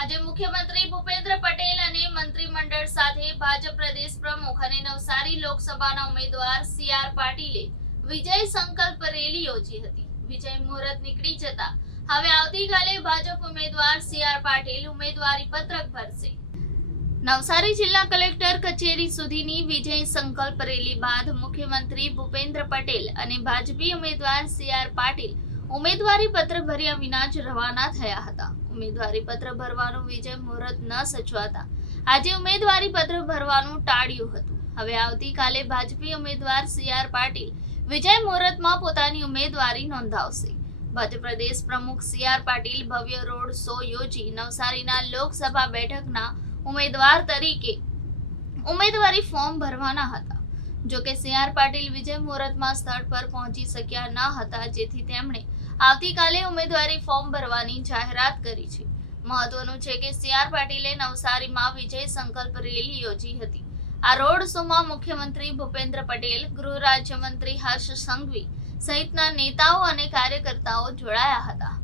આજે મુખ્યમંત્રી ભૂપેન્દ્ર પટેલ અને મંત્રીમંડળ સાથે ભાજપ પ્રદેશ પ્રમુખ અને નવસારી લોકસભાના ઉમેદવાર સી.આર. પાટીલે વિજય સંકલ્પ રેલી યોજી હતી. વિજય મુહૂર્ત નીકળી જતા હવે આવતીકાલે ભાજપ ઉમેદવાર સી.આર. પાટીલ ઉમેદવારી પત્રક ભરશે. નવસારી જિલ્લા કલેક્ટર કચેરી સુધીની વિજય સંકલ્પ રેલી બાદ મુખ્યમંત્રી ભૂપેન્દ્ર પટેલ અને ભાજપી ઉમેદવાર સી.આર. પાટીલ ઉમેદવારી પત્ર ભર્યા વિના જ રવાના થયા હતા. ઉમેદવારી પત્ર ભરવાનું વિજય મુહૂર્ત ન સચવાતા આજે ઉમેદવારી પત્ર ભરવાનું ટાળ્યું હતું. હવે આવતીકાલે ભાજપી ઉમેદવાર સી.આર. પાટીલ વિજય મુહૂર્તમાં પોતાની ઉમેદવારી નોંધાવશે. ભાજપ પ્રદેશ પ્રમુખ સી.આર. પાટીલ ભવ્ય રોડ શો યોજી નવસારીના લોકસભા બેઠકના ઉમેદવાર તરીકે ઉમેદવારી ફોર્મ ભરવાના હતા. જોકે સી.આર. પાટીલ વિજય મુહૂર્તમાં સ્થળ પર પહોંચી શક્યા ન હતા, જેથી તેમણે આવતીકાલે ઉમેદવારી ફોર્મ ભરવાની જાહેરાત કરી છે. મહત્વનું છે કે સી.આર. પાટીલે નવસારીમાં વિજય સંકલ્પ રેલી યોજી હતી. આ રોડ શોમાં મુખ્યમંત્રી ભૂપેન્દ્ર પટેલ, ગૃહ રાજ્યમંત્રી હર્ષ સંઘવી સહિતના નેતાઓ અને કાર્યકર્તાઓ જોડાયા હતા.